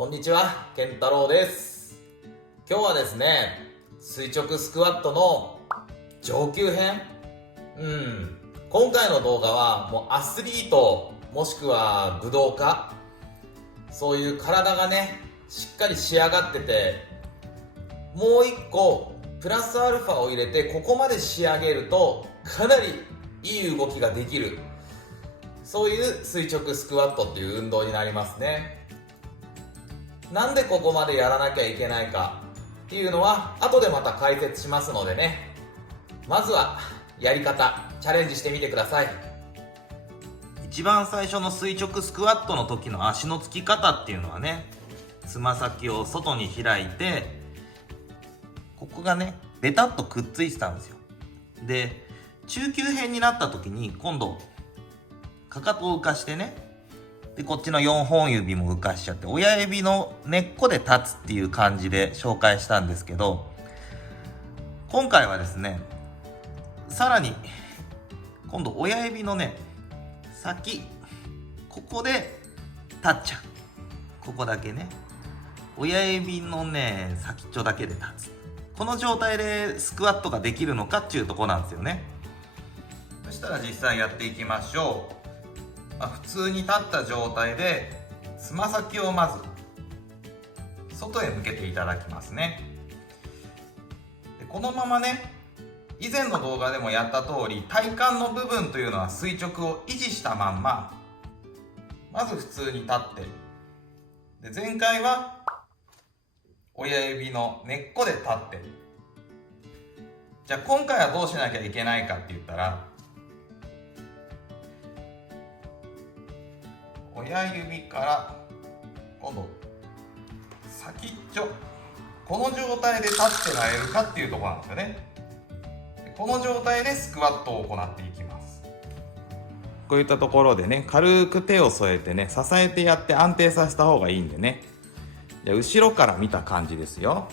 こんにちは、健太郎です。今日はですね、垂直スクワットの上級編。今回の動画はもうアスリートもしくは武道家、そういう体がねしっかり仕上がってて、もう一個プラスアルファを入れてここまで仕上げるとかなりいい動きができる、そういう垂直スクワットっていう運動になりますね。なんでここまでやらなきゃいけないかっていうのは後でまた解説しますのでね、まずはやり方チャレンジしてみてください。一番最初の垂直スクワットの時の足のつき方っていうのはね、つま先を外に開いて、ここがねベタッとくっついてたんですよ。で、中級編になった時に今度かかとを浮かしてね、でこっちの4本指も浮かしちゃって、親指の根っこで立つっていう感じで紹介したんですけど、今回はですね、さらに今度親指のね先、ここで立っちゃう。ここだけね、親指のね先っちょだけで立つ。この状態でスクワットができるのかっていうところなんですよね。そしたら実際やっていきましょう。普通に立った状態でつま先をまず外へ向けていただきますね。でこのままね、以前の動画でもやった通り体幹の部分というのは垂直を維持したまんま、まず普通に立って、で前回は親指の根っこで立って、じゃあ今回はどうしなきゃいけないかって言ったら、親指から今度先っちょ、この状態で立ってられるかっていうところなんですよね。この状態でスクワットを行っていきます。こういったところでね、軽く手を添えてね、支えてやって安定させた方がいいんでね。じゃあ後ろから見た感じですよ。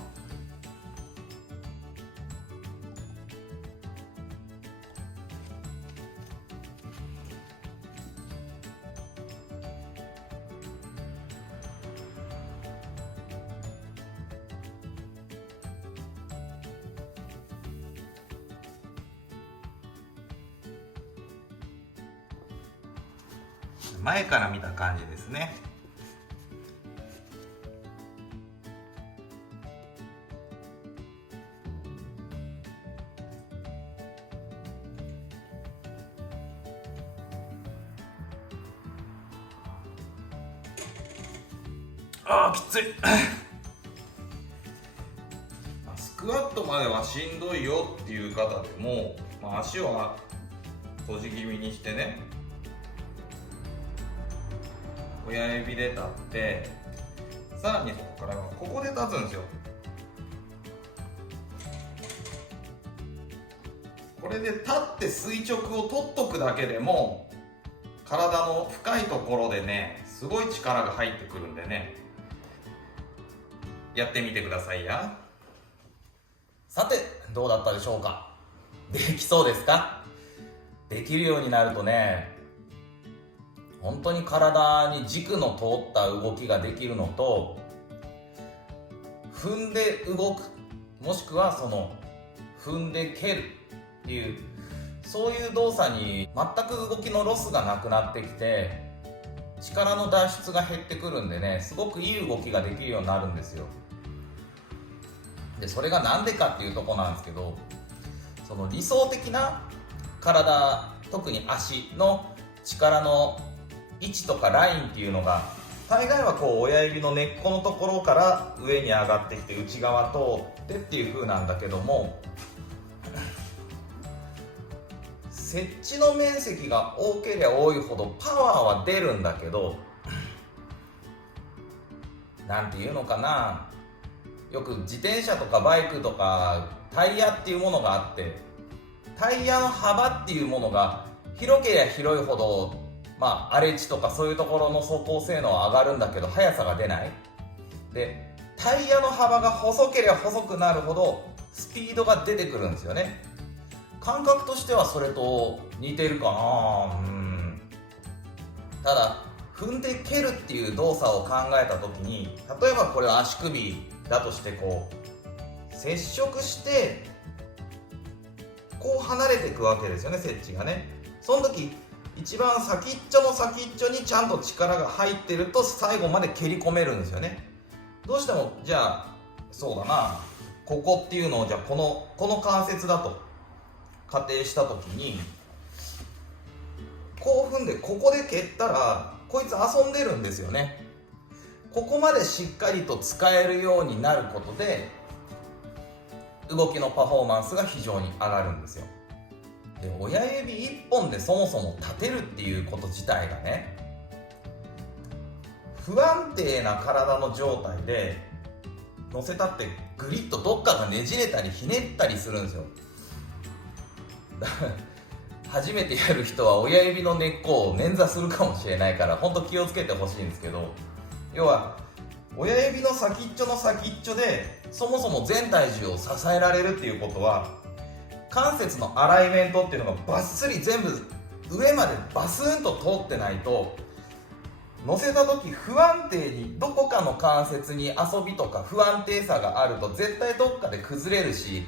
前から見た感じですね。きついスクワットまではしんどいよっていう方でも、足を閉じ気味にしてね、親指で立って、さらにそこからここで立つんですよ。これで立って垂直を取っとくだけでも体の深いところでねすごい力が入ってくるんでね、やってみてくださいや。さてどうだったでしょうか。できそうですか？できるようになるとね、本当に体に軸の通った動きができるのと、踏んで動く、もしくはその踏んで蹴るっていう、そういう動作に全く動きのロスがなくなってきて、力の脱出が減ってくるんでね、すごくいい動きができるようになるんですよ。でそれがなんでかっていうところなんですけど、その理想的な体、特に足の力の位置とかラインっていうのが、大概はこう親指の根っこのところから上に上がってきて内側通ってっていう風なんだけども、接地の面積が多ければ多いほどパワーは出るんだけど、なんていうのかな、よく自転車とかバイクとかタイヤっていうものがあって、タイヤの幅っていうものが広ければ広いほど荒れ地とかそういうところの走行性能は上がるんだけど速さが出ない。でタイヤの幅が細ければ細くなるほどスピードが出てくるんですよね。感覚としてはそれと似てるかな。ただ踏んで蹴るっていう動作を考えた時に、例えばこれは足首だとして、こう接触してこう離れていくわけですよね、接地がね。その時一番先っちょの先っちょにちゃんと力が入ってると最後まで蹴り込めるんですよね。どうしてもじゃあそうだな、ここっていうのをじゃあこの関節だと仮定した時に、こう踏んでここで蹴ったらこいつ遊んでるんですよね。ここまでしっかりと使えるようになることで動きのパフォーマンスが非常に上がるんですよ。で、親指1本でそもそも立てるっていうこと自体がね、不安定な体の状態で乗せたってグリッとどっかがねじれたりひねったりするんですよ。初めてやる人は親指の根っこを捻挫するかもしれないから本当気をつけてほしいんですけど、要は親指の先っちょの先っちょでそもそも全体重を支えられるっていうことは、関節のアライメントっていうのがバッスリ全部上までバスーンと通ってないと、乗せた時不安定にどこかの関節に遊びとか不安定さがあると絶対どっかで崩れるし、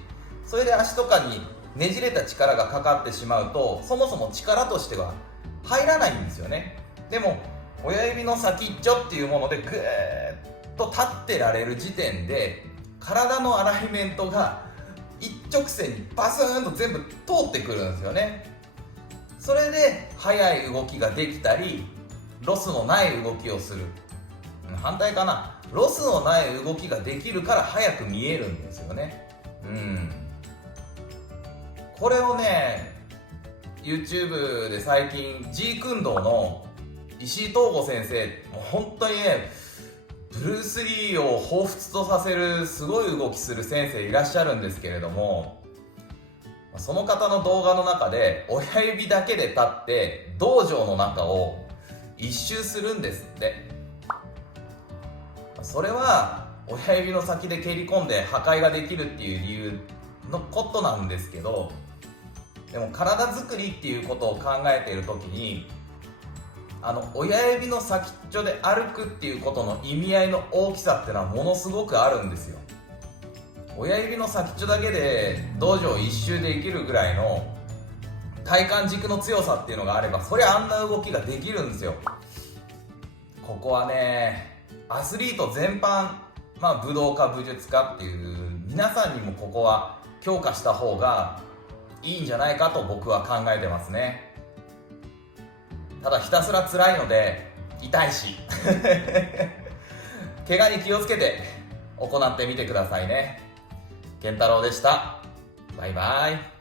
それで足とかにねじれた力がかかってしまうとそもそも力としては入らないんですよね。でも親指の先っちょっていうものでぐーっと立ってられる時点で体のアライメントが一直線にバスーンと全部通ってくるんですよね。それで速い動きができたりロスのない動きをする、反対かな、ロスのない動きができるから速く見えるんですよね。これをね YouTube で最近 G 訓道の石井東吾先生、もう本当にねブルース・リーを彷彿とさせるすごい動きする先生いらっしゃるんですけれども、その方の動画の中で親指だけで立って道場の中を一周するんですって。それは親指の先で蹴り込んで破壊ができるっていう理由のことなんですけど、でも体作りっていうことを考えている時に、親指の先っちょで歩くっていうことの意味合いの大きさっていうのはものすごくあるんですよ。親指の先っちょだけで道場一周できるぐらいの体幹軸の強さっていうのがあれば、そりゃあんな動きができるんですよ。ここはねアスリート全般、武道家武術家っていう皆さんにもここは強化した方がいいんじゃないかと僕は考えてますね。ただひたすら辛いので痛いし怪我に気をつけて行ってみてくださいね。健太郎でした。バイバイ。